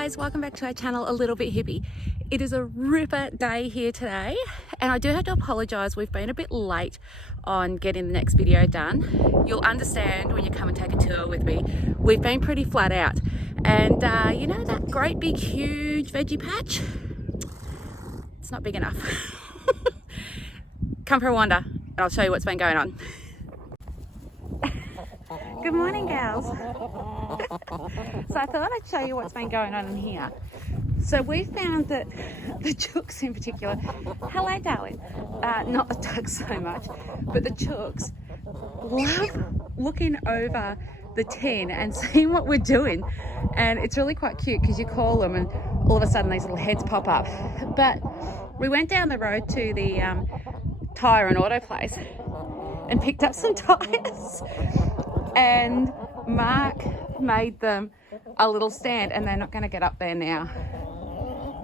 guys, welcome back to our channel A Little Bit Hippie. It is a ripper day here today and I do have to apologise, we've been a bit late on getting the next video done. You'll understand when you come and take a tour with me. We've been pretty flat out and you know that great big huge veggie patch? It's not big enough. Come for a wander and I'll show you what's been going on. Good morning, gals. So I thought I'd show you what's been going on in here. So we found that the chooks in particular, hello darling, not the ducks so much, but the chooks love looking over the tin and seeing what we're doing. And it's really quite cute because you call them and all of a sudden these little heads pop up. But we went down the road to the tyre and auto place and picked up some tyres. And Mark made them a little stand, and they're not going to get up there now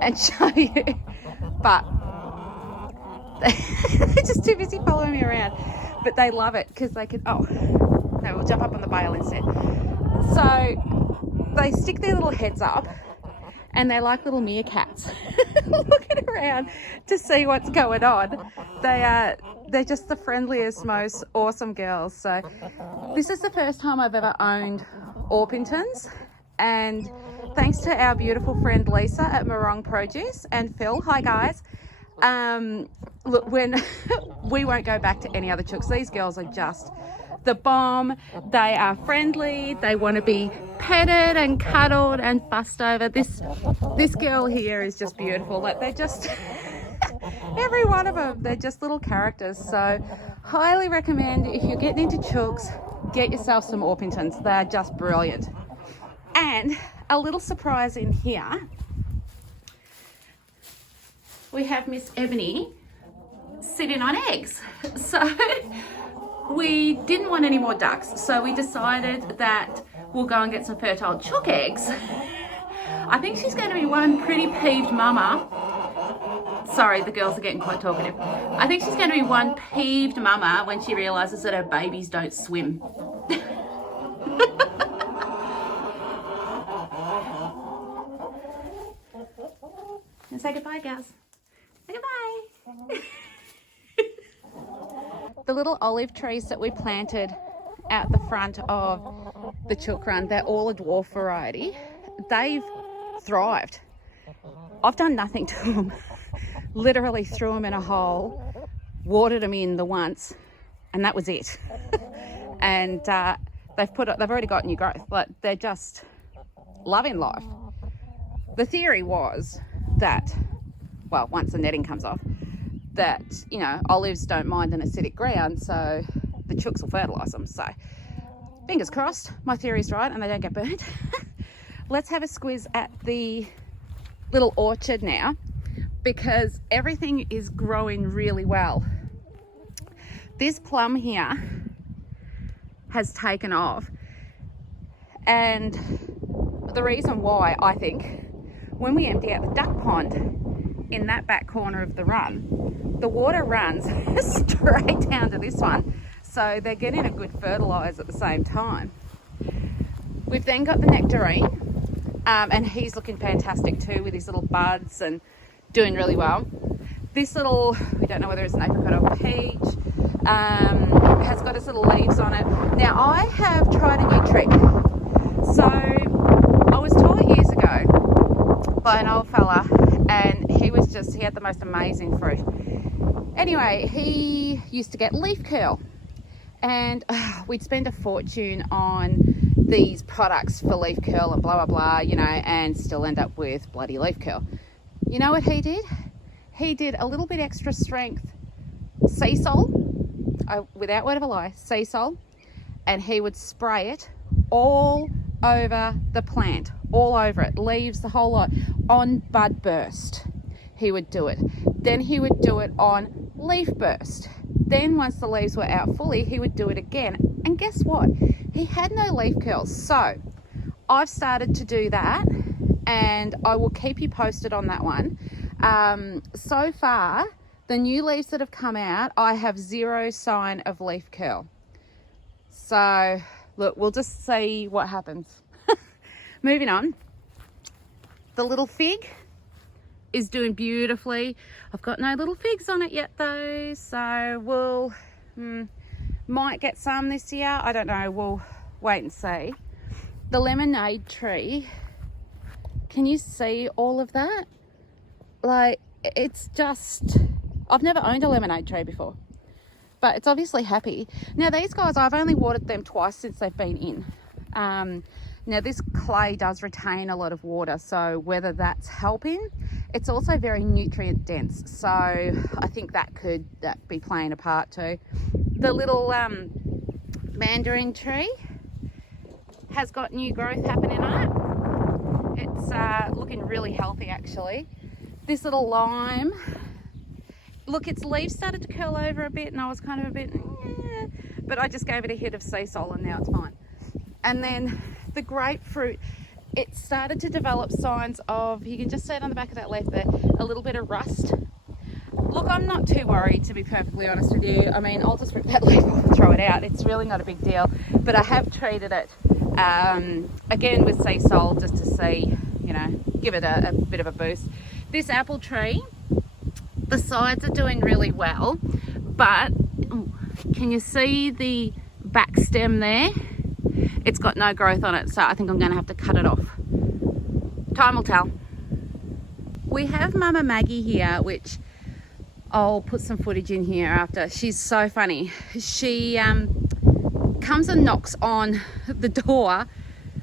and show you, but they're just too busy following me around. But they love it because they can, oh no, we'll jump up on the bale instead. So they stick their little heads up and they're like little meerkats looking around to see what's going on. They're just the friendliest, most awesome girls. So this is the first time I've ever owned Orpingtons, and thanks to our beautiful friend Lisa at Purchse and Phil, hi guys. Look, when we won't go back to any other chooks. These girls are just the bomb. They are friendly. They want to be petted and cuddled and fussed over. This girl here is just beautiful. Like they're just every one of them, they're just little characters. So highly recommend, if you're getting into chooks, get yourself some Orpingtons. They are just brilliant. And a little surprise in here, we have Miss Ebony sitting on eggs. So we didn't want any more ducks, so we decided that we'll go and get some fertile chook eggs. I think she's going to be one pretty peeved mama. Sorry, the girls are getting quite talkative. I think she's going to be one peeved mama when she realises that her babies don't swim. And say goodbye, gals. Say goodbye. The little olive trees that we planted out the front of the chook run, they're all a dwarf variety. They've thrived. I've done nothing to them. Literally threw them in a hole, watered them in the once, and that was it. And they've already got new growth, but they're just loving life. The theory was that, well, once the netting comes off, that, you know, olives don't mind an acidic ground, so the chooks will fertilise them. So fingers crossed, my theory's right and they don't get burnt. Let's have a squiz at the little orchard now, because everything is growing really well. This plum here has taken off, and the reason why, I think, when we empty out the duck pond in that back corner of the run, the water runs straight down to this one, so they're getting a good fertilise at the same time. We've then got the nectarine, and he's looking fantastic too with his little buds and doing really well. This little, we don't know whether it's an apricot or peach, has got its little leaves on it. Now I have tried a new trick. So I was taught years ago by an old fella, and he had the most amazing fruit. Anyway, he used to get leaf curl, and we'd spend a fortune on these products for leaf curl and blah, blah, blah, you know, and still end up with bloody leaf curl. You know what he did? He did a little bit extra strength sea salt, without word of a lie, sea salt, and he would spray it all over the plant, all over it, leaves, the whole lot, on bud burst. He would do it. Then he would do it on leaf burst. Then once the leaves were out fully, he would do it again. And guess what? He had no leaf curls. So I've started to do that, and I will keep you posted on that one. So far, the new leaves that have come out, I have zero sign of leaf curl. So look, we'll just see what happens. Moving on. The little fig is doing beautifully. I've got no little figs on it yet though, so we'll might get some this year. I don't know, we'll wait and see. The lemonade tree, can you see all of that? Like, it's just, I've never owned a lemonade tree before, but it's obviously happy. Now these guys, I've only watered them twice since they've been in. Now this clay does retain a lot of water, so whether that's helping, it's also very nutrient dense, so I think that could be playing a part too. The little mandarin tree has got new growth happening on it. It's looking really healthy actually. This little lime, look, its leaves started to curl over a bit and I was kind of a bit, but I just gave it a hit of sea salt and now it's fine. And then the grapefruit, it started to develop signs of, you can just see it on the back of that leaf there, a little bit of rust. Look, I'm not too worried, to be perfectly honest with you. I mean, I'll just rip that leaf off and throw it out. It's really not a big deal, but I have treated it again with sea salt just to see, you know, give it a bit of a boost. This apple tree, the sides are doing really well, but can you see the back stem there? It's got no growth on it, so I think I'm going to have to cut it off. Time will tell. We have Mama Maggie here, which I'll put some footage in here after. She's so funny. She comes and knocks on the door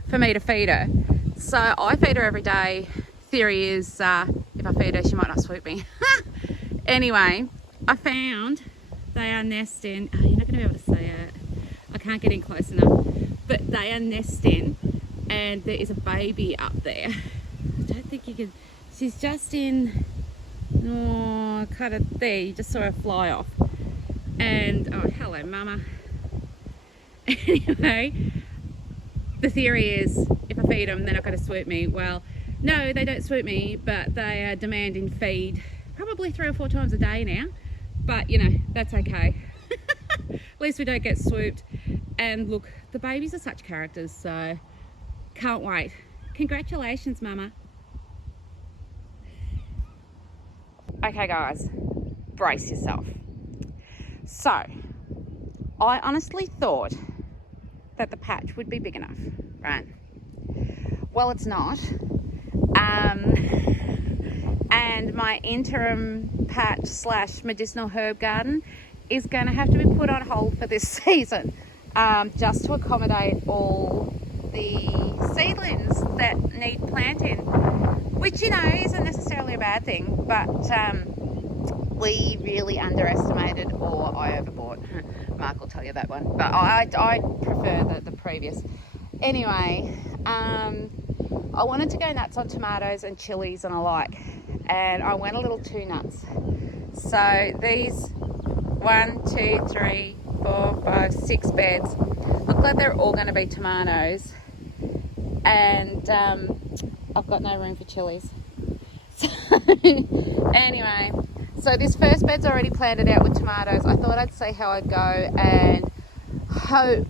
for me to feed her. So I feed her every day. Theory is if I feed her, she might not swoop me. Anyway, I found they are nesting. Oh, you're not going to be able to see it. I can't get in close enough. But they are nesting and there is a baby up there. I don't think you can, she's just in, oh, kind of there, you just saw her fly off. And, oh, hello mama. Anyway, the theory is if I feed them, they're not going to swoop me. Well, no, they don't swoop me, but they are demanding feed probably 3 or 4 times a day now. But, you know, that's okay. At least we don't get swooped. And look, the babies are such characters, so can't wait. Congratulations, mama. Okay guys, brace yourself. So, I honestly thought that the patch would be big enough, right? Well, it's not. And my interim patch / medicinal herb garden is going to have to be put on hold for this season. Just to accommodate all the seedlings that need planting, which, you know, isn't necessarily a bad thing, but we really underestimated, or I overbought. Mark will tell you that one, but I prefer the previous. Anyway, I wanted to go nuts on tomatoes and chilies and alike, and I went a little too nuts. So these 1, 2, 3, 4, 5, 6 beds look like they're all going to be tomatoes, and I've got no room for chilies. So anyway, so this first bed's already planted out with tomatoes. I thought I'd see how I'd go and hope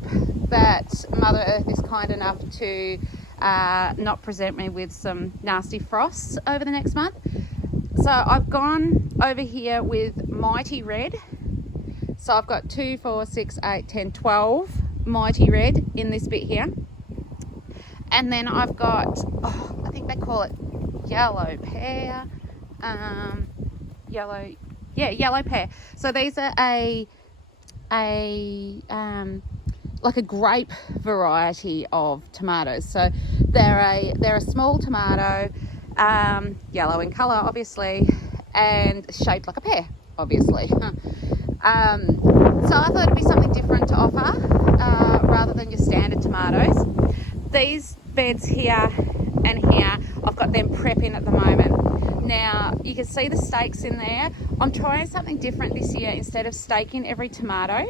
that Mother Earth is kind enough to not present me with some nasty frosts over the next month. So I've gone over here with Mighty Red. So I've got 2, 4, 6, 8, 10, 12 Mighty Red in this bit here. And then I've got, I think they call it yellow pear. Yellow pear. So these are like a grape variety of tomatoes. So they're a small tomato, yellow in colour obviously, and shaped like a pear obviously. So I thought it'd be something different to offer rather than your standard tomatoes. These beds here and here, I've got them prepping at the moment. Now you can see the stakes in there. I'm trying something different this year. Instead of staking every tomato,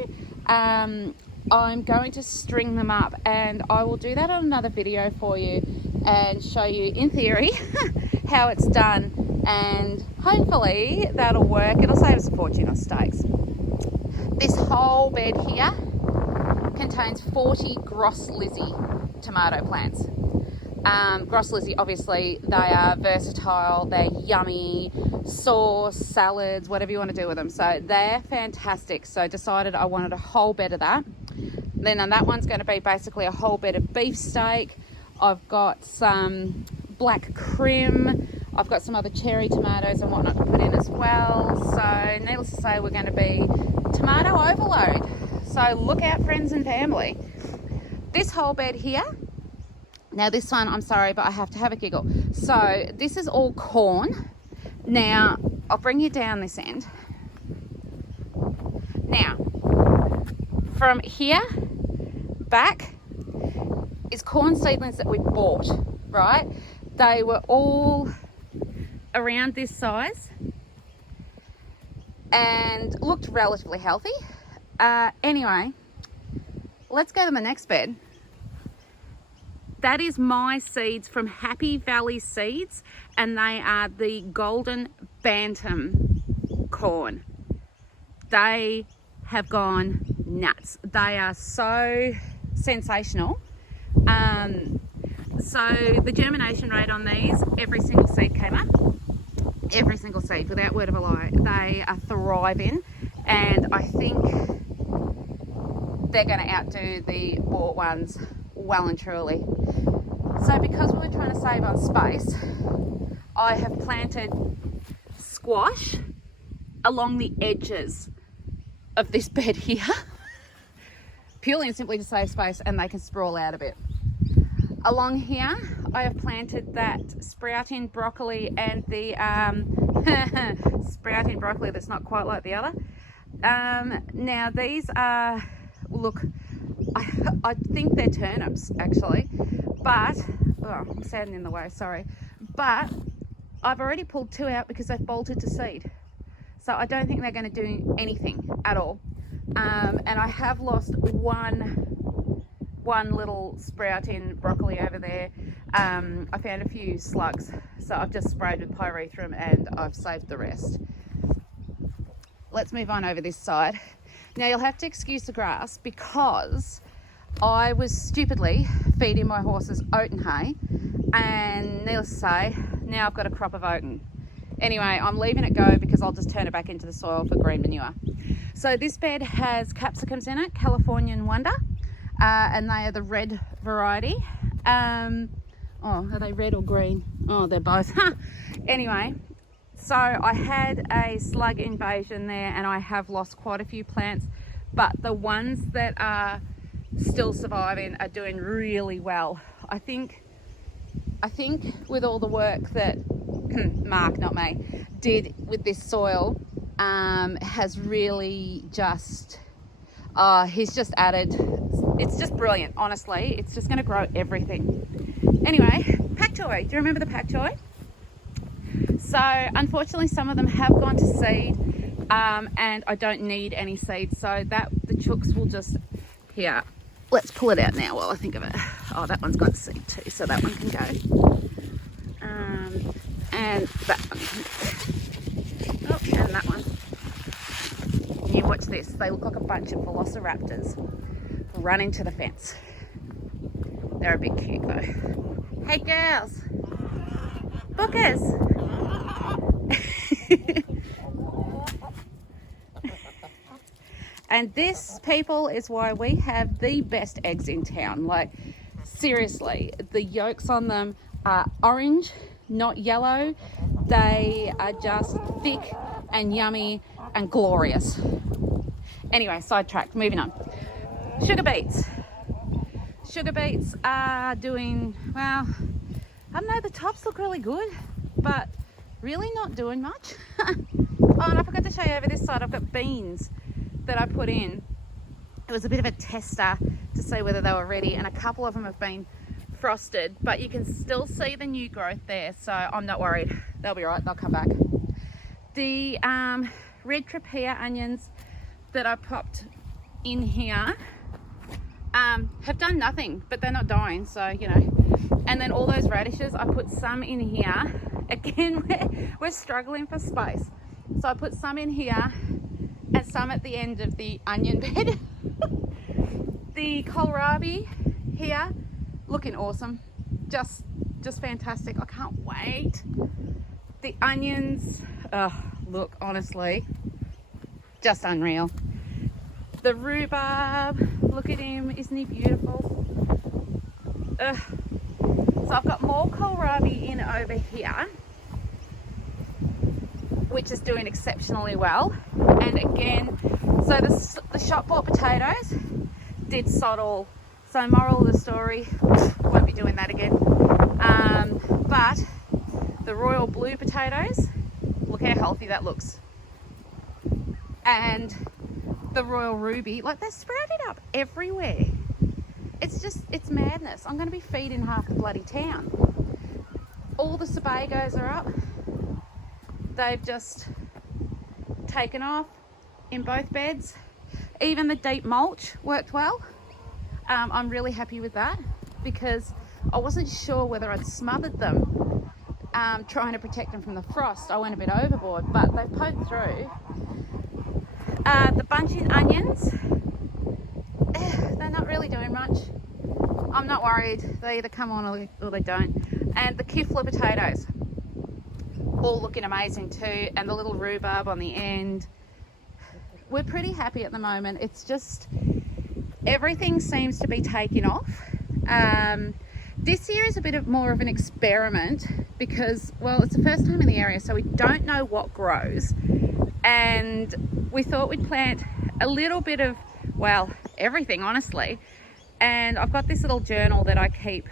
I'm going to string them up, and I will do that on another video for you and show you in theory how it's done, and hopefully that'll work. It'll save us a fortune on stakes. This whole bed here contains 40 Gross Lizzie tomato plants. Gros Lizzie, obviously, they are versatile, they're yummy, sauce, salads, whatever you want to do with them. So they're fantastic. So I decided I wanted a whole bed of that. Then that one's going to be basically a whole bed of beefsteak. I've got some black crim. I've got some other cherry tomatoes and whatnot to put in as well. So needless to say, we're going to be tomato overload. So look out, friends and family. This whole bed here, now this one, I'm sorry, but I have to have a giggle. So this is all corn. Now, I'll bring you down this end. Now, from here back is corn seedlings that we bought, right? They were all around this size and looked relatively healthy. Anyway, let's go to the next bed. That is my seeds from Happy Valley Seeds, and they are the golden bantam corn. They have gone nuts. They are so sensational. So the germination rate on these, every single seed came up. Every single seed, without word of a lie. They are thriving, and I think they're going to outdo the bought ones well and truly. So because we were trying to save on space, I have planted squash along the edges of this bed here, purely and simply to save space and they can sprawl out a bit. Along here, I have planted that sprouting broccoli and the sprouting broccoli that's not quite like the other. Now these are, look, I think they're turnips actually, but, oh, I'm standing in the way, sorry. But I've already pulled 2 out because they've bolted to seed. So I don't think they're going to do anything at all. And I have lost one little sprouting broccoli over there. I found a few slugs, so I've just sprayed with pyrethrum and I've saved the rest. Let's move on over this side. Now you'll have to excuse the grass because I was stupidly feeding my horses oat and hay, and needless to say, now I've got a crop of oaten. Anyway, I'm leaving it go because I'll just turn it back into the soil for green manure. So this bed has capsicums in it, Californian Wonder, and they are the red variety. Oh, are they red or green? Oh, they're both. Anyway, so I had a slug invasion there and I have lost quite a few plants, but the ones that are still surviving are doing really well. I think with all the work that Mark, not me, did with this soil, has really just, he's just added, it's just brilliant, honestly. It's just going to grow everything. Anyway, pak choi. Do you remember the pak choi? So unfortunately some of them have gone to seed, and I don't need any seeds, so that the chooks will just, here, let's pull it out now while I think of it. Oh, that one's got seed too, so that one can go. And that one. Oh, and that one. You watch this. They look like a bunch of velociraptors running to the fence. They're a bit cute though. Hey girls. Bookers. And this, people, is why we have the best eggs in town. Like, seriously, the yolks on them are orange, not yellow. They are just thick and yummy and glorious. Anyway, sidetracked, moving on. Sugar beets. Sugar beets are doing, well, I don't know, the tops look really good, but really not doing much. Oh, and I forgot to show you over this side, I've got beans that I put in. It was a bit of a tester to see whether they were ready, and a couple of them have been frosted, but you can still see the new growth there, so I'm not worried. They'll be right, they'll come back. The red trapea onions that I popped in here have done nothing, but they're not dying, so you know. And then all those radishes, I put some in here. Again, we're struggling for space, so I put some in here and some at the end of the onion bed. The kohlrabi here, looking awesome. Just just fantastic. I can't wait. The onions, look, honestly, just unreal. The rhubarb, look at him, isn't he beautiful? So I've got more kohlrabi in over here, which is doing exceptionally well. And again, so the shop bought potatoes did soddle. So moral of the story, won't be doing that again. But the royal blue potatoes, look how healthy that looks. And the royal ruby, like they're sprouted up everywhere. It's madness. I'm going to be feeding half the bloody town. All the sabagos are up. They've just taken off in both beds. Even the deep mulch worked well. I'm really happy with that because I wasn't sure whether I'd smothered them trying to protect them from the frost. I went a bit overboard, but they've poked through. The bunching onions, they're not really doing much. I'm not worried. They either come on or they don't. And the kifla potatoes, all looking amazing too. And the little rhubarb on the end. We're pretty happy at the moment. It's just, everything seems to be taking off. This year is a bit more of an experiment because, well, it's the first time in the area, so we don't know what grows. And we thought we'd plant a little bit of, well, everything, honestly. And I've got this little journal that I keep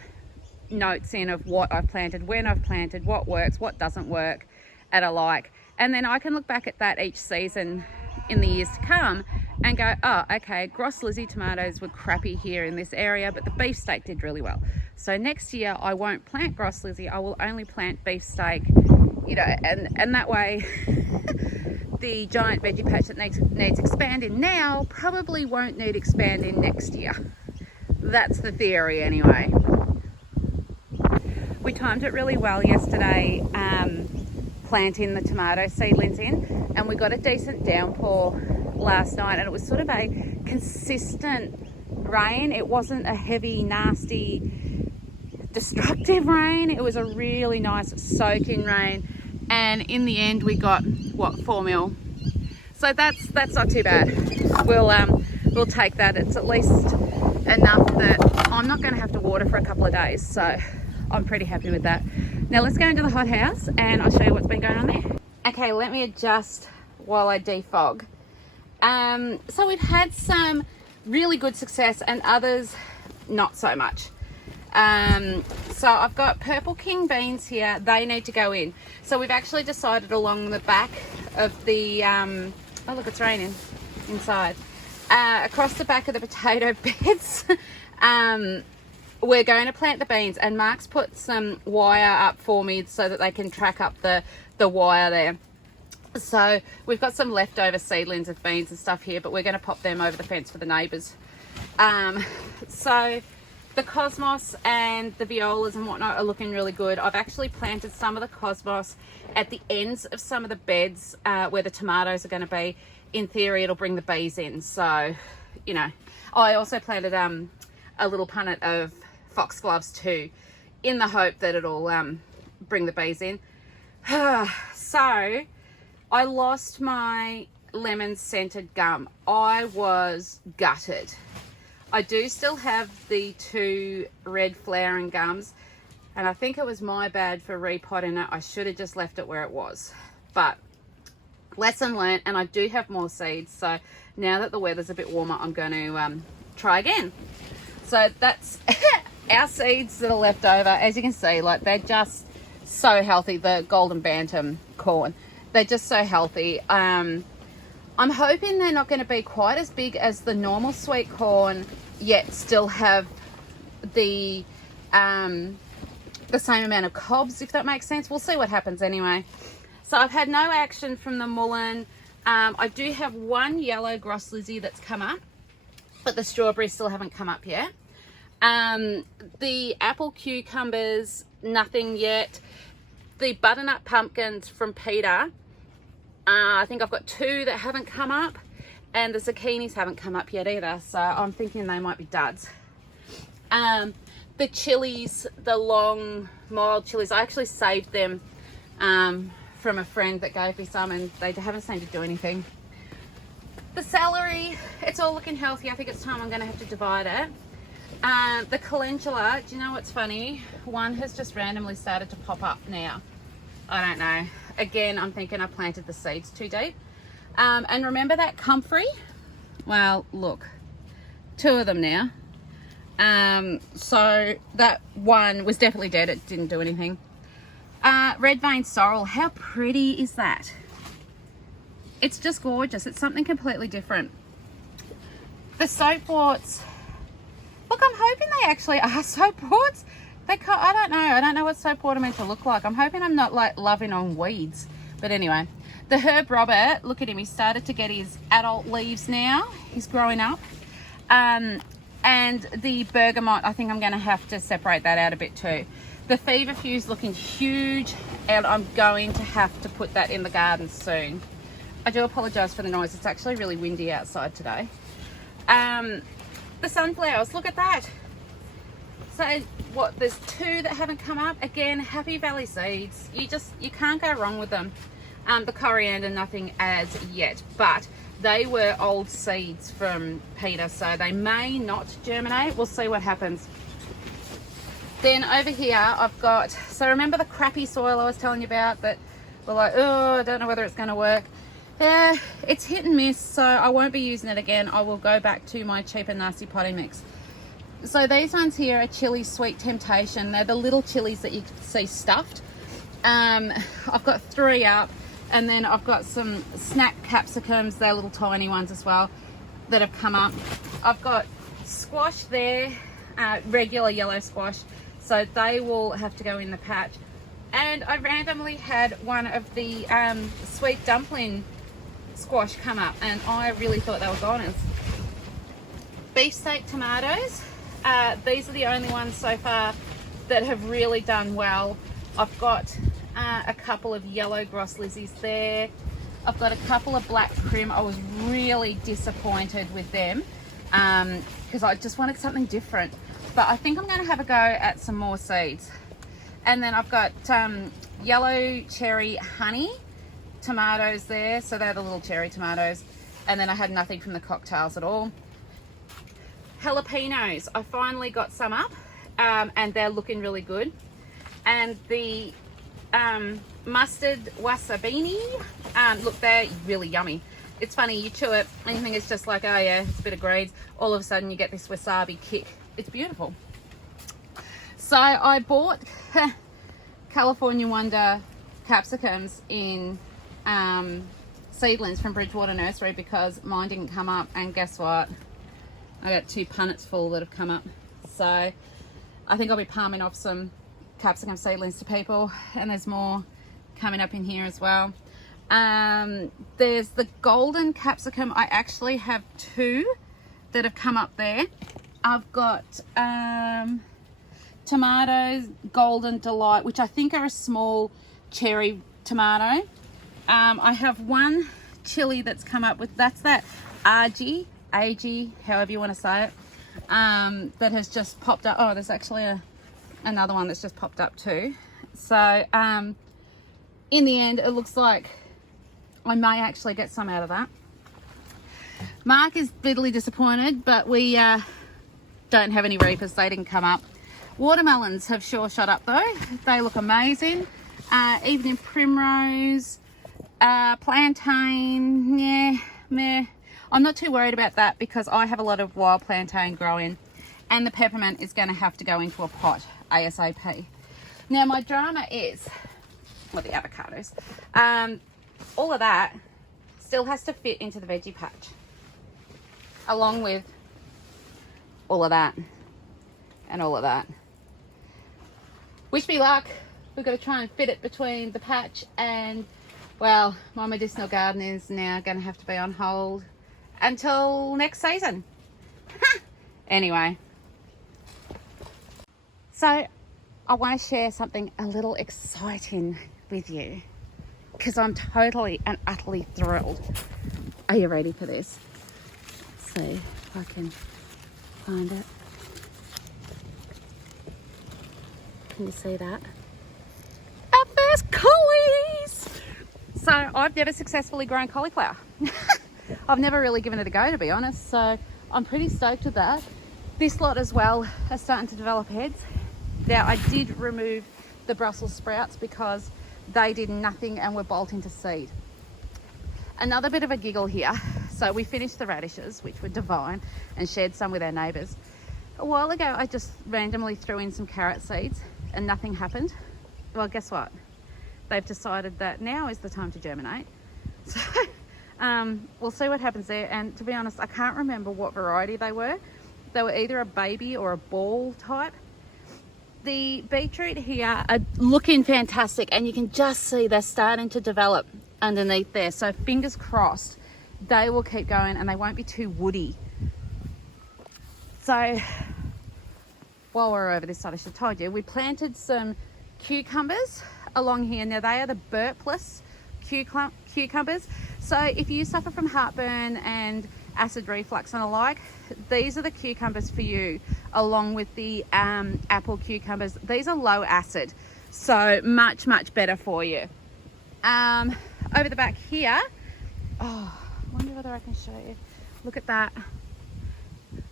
notes in of what I've planted, when I've planted, what works, what doesn't work, and alike. And then I can look back at that each season in the years to come and go, oh, okay, Gros Lizzie tomatoes were crappy here in this area, but the beefsteak did really well. So next year I won't plant Gros Lizzie, I will only plant beefsteak, you know, and that way the giant veggie patch that needs expanding now probably won't need expanding next year. That's the theory anyway. We timed it really well yesterday, planting the tomato seedlings in, and we got a decent downpour last night, and it was sort of a consistent rain. It wasn't a heavy, nasty, destructive rain. It was a really nice soak-in rain, and in the end we got, what, 4 mil. So that's not too bad. We'll take that. It's at least enough that I'm not going to have to water for a couple of days, so I'm pretty happy with that. Now let's go into the hothouse and I'll show you what's been going on there. Okay, let me adjust while I defog. So we've had some really good success and others not so much. So I've got Purple King beans here. They need to go in. So we've actually decided along the back of the, oh look, it's raining inside. Across the back of the potato beds, we're going to plant the beans, and Mark's put some wire up for me so that they can track up the wire there. So we've got some leftover seedlings of beans and stuff here, but we're going to pop them over the fence for the neighbours. So the cosmos and the violas and whatnot are looking really good. I've actually planted some of the cosmos at the ends of some of the beds where the tomatoes are going to be. In theory, it'll bring the bees in. So, you know, I also planted a little punnet of foxgloves too, in the hope that it'll bring the bees in. So I lost my lemon scented gum. I was gutted. I do still have the 2 red flowering gums, and I think it was my bad for repotting it. I should have just left it where it was, but lesson learned. And I do have more seeds, so now that the weather's a bit warmer, I'm going to try again. So that's our seeds that are left over. As you can see, like, they're just so healthy. The golden bantam corn, they're just so healthy. I'm hoping they're not going to be quite as big as the normal sweet corn, yet still have the same amount of cobs, if that makes sense. We'll see what happens anyway. So I've had no action from the mullein. I do have 1 yellow Gros Lizzie that's come up, but the strawberries still haven't come up yet. The apple cucumbers, nothing yet. The butternut pumpkins from Peter, I think I've got 2 that haven't come up, and the zucchinis haven't come up yet either, so I'm thinking they might be duds. The chilies, the long mild chilies. I actually saved them from a friend that gave me some, and they haven't seemed to do anything. The celery, it's all looking healthy. I think it's time I'm going to have to divide it. The calendula, do you know what's funny? One has just randomly started to pop up now. I don't know. Again, I'm thinking I planted the seeds too deep. And remember that comfrey? Well, look, 2 of them now. So that one was definitely dead. It didn't do anything. Red Veined Sorrel, how pretty is that? It's just gorgeous. It's something completely different. The soapworts, look, I'm hoping they actually are soapworts. I don't know what soapwort are meant to look like. I'm hoping I'm not like loving on weeds. But anyway, the Herb Robert, look at him. He started to get his adult leaves now. He's growing up. And the bergamot, I think I'm going to have to separate that out a bit too. The feverfew's looking huge, and I'm going to have to put that in the garden soon. I do apologise for the noise. It's actually really windy outside today. The sunflowers, look at that. So what, there's 2 that haven't come up. Again, Happy Valley seeds. You can't go wrong with them. The coriander, nothing as yet, but they were old seeds from Peter, so they may not germinate. We'll see what happens. Then over here I've got, so remember the crappy soil I was telling you about that we're like, oh, I don't know whether it's going to work. It's hit and miss, so I won't be using it again. I will go back to my cheap and nasty potting mix. So these ones here are Chili Sweet Temptation. They're the little chilies that you see stuffed. I've got 3 up, and then I've got some snack capsicums. They're little tiny ones as well that have come up. I've got squash there, regular yellow squash, so they will have to go in the patch. And I randomly had one of the sweet dumpling squash come up, and I really thought they were goners. Beefsteak tomatoes, these are the only ones so far that have really done well. I've got a couple of yellow gross lizzies there. I've got a couple of black prim. I was really disappointed with them because I just wanted something different, but I think I'm going to have a go at some more seeds. And then I've got yellow cherry honey tomatoes there, so they're the little cherry tomatoes. And then I had nothing from the cocktails at all. Jalapenos, I finally got some up, and they're looking really good. And the mustard wasabini, look, they're really yummy. It's funny, you chew it and you think it's just like, oh yeah, it's a bit of greens. All of a sudden you get this wasabi kick. It's beautiful. So I bought California Wonder capsicums in Seedlings from Bridgewater Nursery because mine didn't come up, and guess what? I got 2 punnets full that have come up. So I think I'll be palming off some capsicum seedlings to people, and there's more coming up in here as well. There's the golden capsicum. I actually have 2 that have come up there. I've got tomatoes, Golden Delight, which I think are a small cherry tomato. I have 1 chili that's come up with, that's that AG, however you want to say it, that has just popped up. Oh, there's actually another one that's just popped up too. So in the end, it looks like I may actually get some out of that. Mark is bitterly disappointed, but we don't have any reapers. They didn't come up. Watermelons have sure shot up though. They look amazing. Evening primrose, plantain, yeah, meh. I'm not too worried about that because I have a lot of wild plantain growing, and the peppermint is going to have to go into a pot ASAP. Now my drama is, well, the avocados, all of that still has to fit into the veggie patch, along with all of that and all of that. Wish me luck. We've got to try and fit it between the patch and, well, my medicinal garden is now going to have to be on hold until next season. Anyway, so I want to share something a little exciting with you because I'm totally and utterly thrilled. Are you ready for this? Let's see if I can find it. Can you see that? I've never successfully grown cauliflower. I've never really given it a go, to be honest, so I'm pretty stoked with that. This lot as well are starting to develop heads. Now, I did remove the Brussels sprouts because they did nothing and were bolting to seed. Another bit of a giggle here. So we finished the radishes, which were divine, and shared some with our neighbours. A while ago, I just randomly threw in some carrot seeds and nothing happened. Well, guess what? They've decided that now is the time to germinate. So we'll see what happens there. And to be honest, I can't remember what variety they were. They were either a baby or a ball type. The beetroot here are looking fantastic, and you can just see they're starting to develop underneath there. So fingers crossed they will keep going and they won't be too woody. So while we're over this side, I should have told you, we planted some cucumbers along here. Now they are the Purchse cucumbers. So if you suffer from heartburn and acid reflux and the like, these are the cucumbers for you, along with the apple cucumbers. These are low acid, so much better for you. Over the back here, oh, I wonder whether I can show you. Look at that.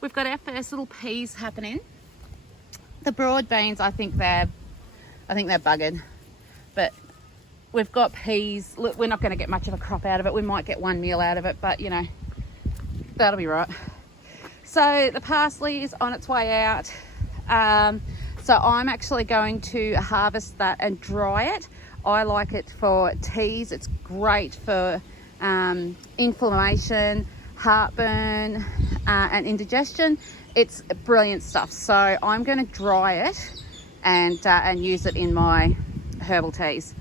We've got our first little peas happening. The broad beans, I think they're buggered, but we've got peas. Look, we're not going to get much of a crop out of it. We might get one meal out of it, but you know, that'll be right. So the parsley is on its way out. So I'm actually going to harvest that and dry it. I like it for teas. It's great for inflammation, heartburn, and indigestion. It's brilliant stuff. So I'm going to dry it and use it in my herbal teas.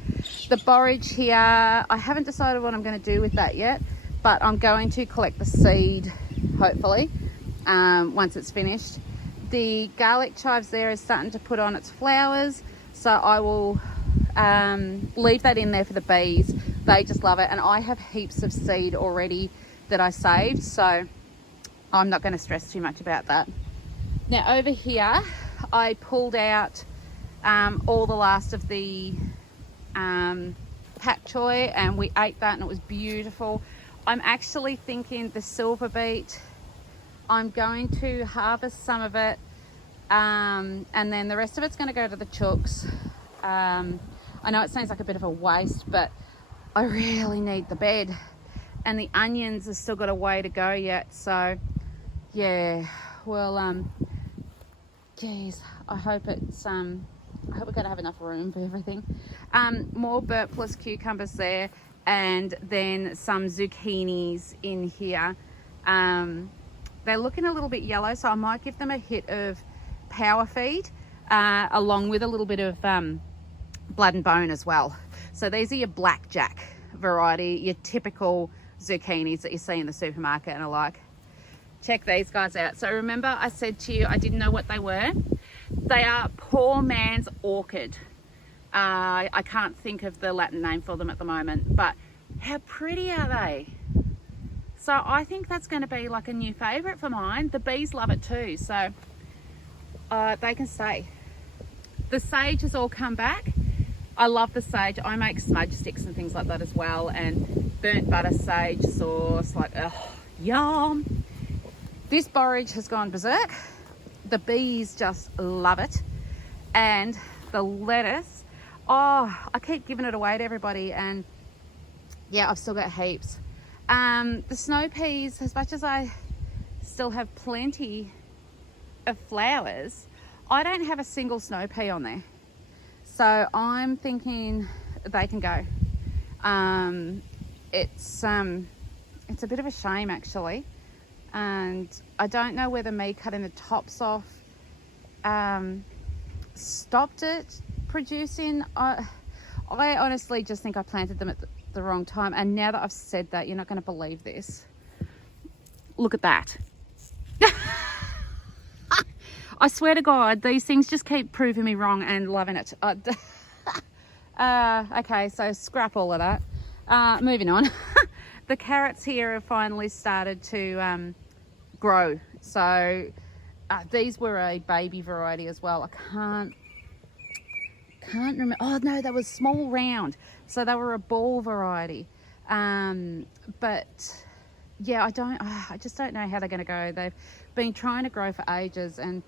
The borage here, I haven't decided what I'm going to do with that yet, but I'm going to collect the seed, hopefully, once it's finished. The garlic chives there is starting to put on its flowers, so I will leave that in there for the bees. They just love it, and I have heaps of seed already that I saved, so I'm not going to stress too much about that. Now over here, I pulled out all the last of the pak choy, and we ate that and it was beautiful. I'm actually thinking the silver beet, I'm going to harvest some of it, and then the rest of it's going to go to the chooks. I know it seems like a bit of a waste, but I really need the bed, and the onions have still got a way to go yet. So yeah, well, geez, I hope it's I hope we're going to have enough room for everything. More Purchse cucumbers there, and then some zucchinis in here. They're looking a little bit yellow, so I might give them a hit of power feed, along with a little bit of blood and bone as well. So these are your blackjack variety, your typical zucchinis that you see in the supermarket and alike. Check these guys out. So remember I said to you I didn't know what they were? They are poor man's orchid. I can't think of the Latin name for them at the moment, but how pretty are they? So I think that's going to be like a new favourite for mine. The bees love it too, so they can stay. The sage has all come back. I love the sage. I make smudge sticks and things like that as well, and burnt butter sage sauce, like, oh, yum. This borage has gone berserk. The bees just love it. And the lettuce, oh, I keep giving it away to everybody, and yeah, I've still got heaps. The snow peas, as much as I still have plenty of flowers, I don't have a single snow pea on there. So I'm thinking they can go. It's a bit of a shame actually. And I don't know whether me cutting the tops off stopped it producing. I honestly just think I planted them at the wrong time. And now that I've said that, you're not going to believe this. Look at that. I swear to God, these things just keep proving me wrong and loving it. Okay, so scrap all of that. Moving on. The carrots here have finally started to grow. So these were a baby variety as well. I can't remember. Oh no, they were small round. So they were a ball variety. But yeah, I just don't know how they're going to go. They've been trying to grow for ages and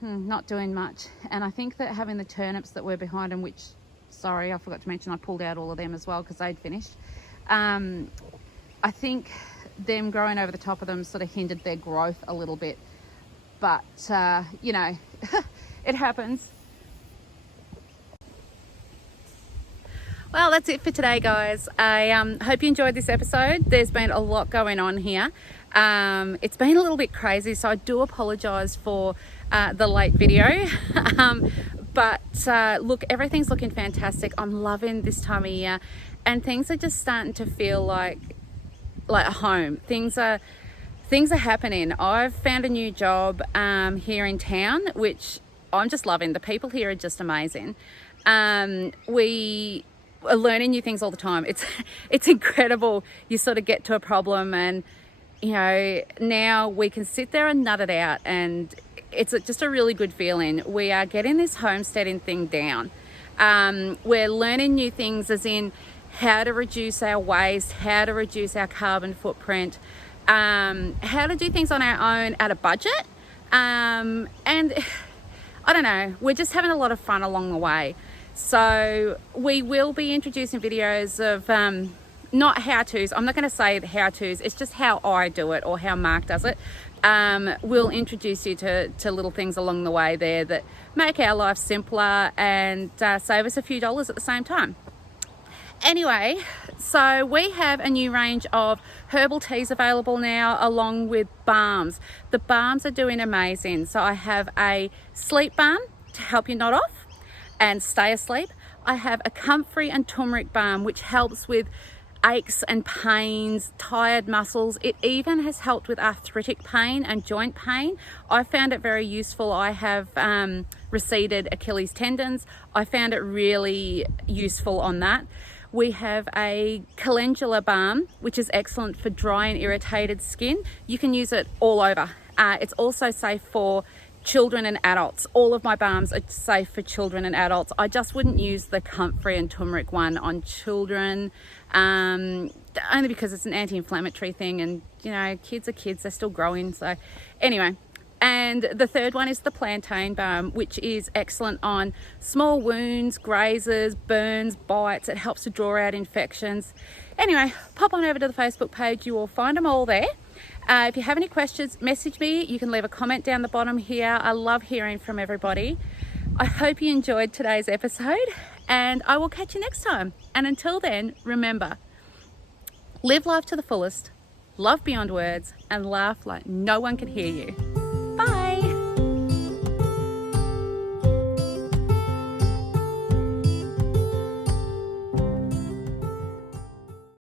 not doing much. And I think that having the turnips that we're behind, and which, sorry, I forgot to mention, I pulled out all of them as well because they'd finished. I think them growing over the top of them sort of hindered their growth a little bit. But, you know, it happens. Well, that's it for today, guys. I hope you enjoyed this episode. There's been a lot going on here. It's been a little bit crazy, so I do apologise for the late video. But look, everything's looking fantastic. I'm loving this time of year, and things are just starting to feel like a home. Things are happening. I've found a new job here in town, which I'm just loving. The people here are just amazing. We are learning new things all the time. It's incredible. You sort of get to a problem, and you know, now we can sit there and nut it out, and it's just a really good feeling. We are getting this homesteading thing down. We're learning new things, as in how to reduce our waste, how to reduce our carbon footprint, how to do things on our own at a budget. And I don't know, we're just having a lot of fun along the way. So we will be introducing videos of not how-tos. I'm not going to say the how-tos, it's just how I do it or how Mark does it. We'll introduce you to little things along the way there that make our life simpler and save us a few dollars at the same time. Anyway, so we have a new range of herbal teas available now, along with balms. The balms are doing amazing. So I have a sleep balm to help you nod off and stay asleep. I have a comfrey and turmeric balm, which helps with aches and pains, tired muscles. It even has helped with arthritic pain and joint pain. I found it very useful. I have receded Achilles tendons. I found it really useful on that. We have a Calendula balm, which is excellent for dry and irritated skin. You can use it all over. It's also safe for children and adults. All of my balms are safe for children and adults. I just wouldn't use the comfrey and turmeric one on children, only because it's an anti-inflammatory thing, and you know, kids are kids, they're still growing. So anyway, and the third one is the Plantain balm, which is excellent on small wounds, grazes, burns, bites. It helps to draw out infections. Anyway, pop on over to the Facebook page. You will find them all there. If you have any questions, message me. You can leave a comment down the bottom here. I love hearing from everybody. I hope you enjoyed today's episode, and I will catch you next time. And until then, remember, live life to the fullest, love beyond words, and laugh like no one can hear you.